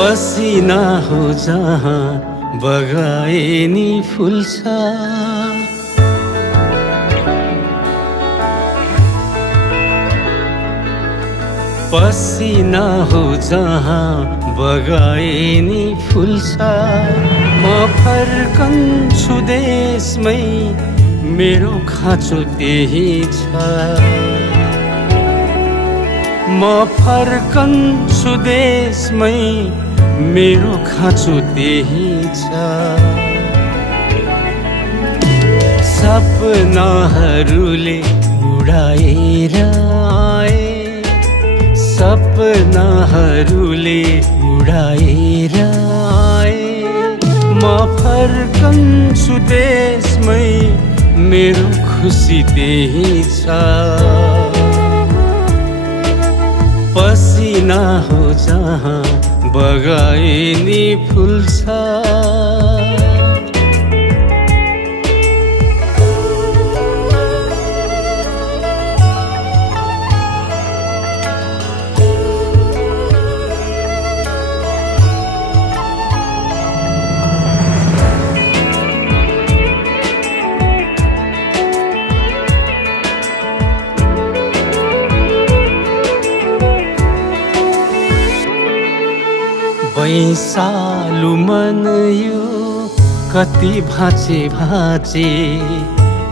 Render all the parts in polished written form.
पसिना हो जहाँ बगाए नि फुल्छ। पसिना हो जहाँ बगाए नि फुल्छ। म फर्कन्छु देशमै मेरो खाँचो त्यही छ। म फर्कन्छु देशमै मेरो खाँचो त्यही छ। सपनाहरूले उडाएर आए, सपनाहरूले उडाएर आए। म फर्कन्छु देशमै मेरो खुसी त्यही छ। पसिना हो जहाँ बगाए नि फुल्छ। वैशालु मन यो कति भाँचे भाँचे,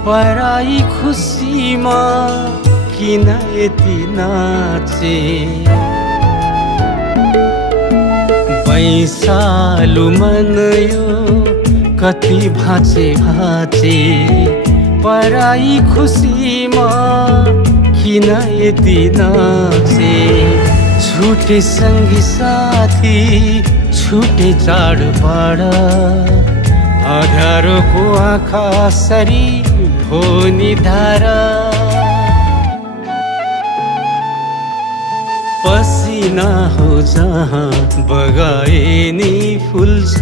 पराई खुसीमा किन यति नाचे। वैशालु मन यो कति भाँचे भाँचे, पराई खुसीमा किन यति नाचे। छुटे सँगी साथी छुटे चाडबाड, अँध्यारोको आँखा सरी भोनी धारा। पसिना हो जहाँ बगाए नि फुल्छ।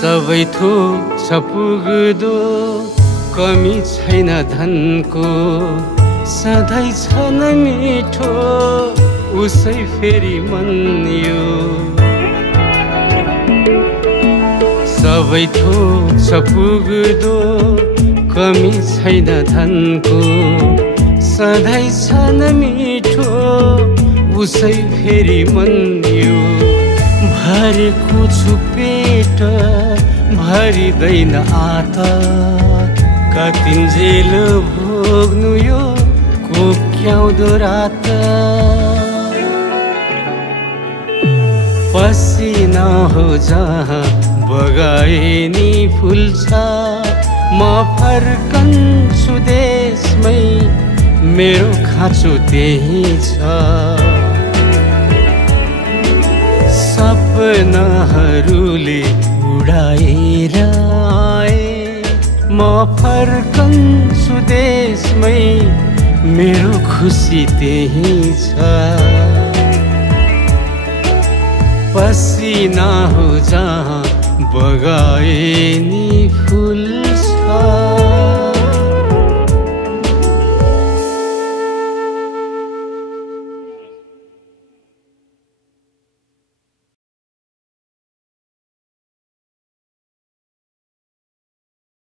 सबै थोक छ पुग्दो, कमी छैन धनको। सधैँ छन् मिठो उसै फेरि मन यो। सबै थोक छ पुग्दो, कमी छैन धनको। सधैँ छन् मिठो उसै फेरि मन यो। भरेको छु पेट भरिँदैन आत, कतिन्जेल भोग्नु यो कोक्याउँदो रात। पसिना हो जहाँ बगाए नि फुल्छ। म फर्कन्छु देशमै मेरो खाँचो त्यही छ। सपनाहरूले उडाएर आए, म फर्कन्छु देशमै मेरो खुसी त्यही छ। पसिना हो जहाँ बगाए नि फुल्छ।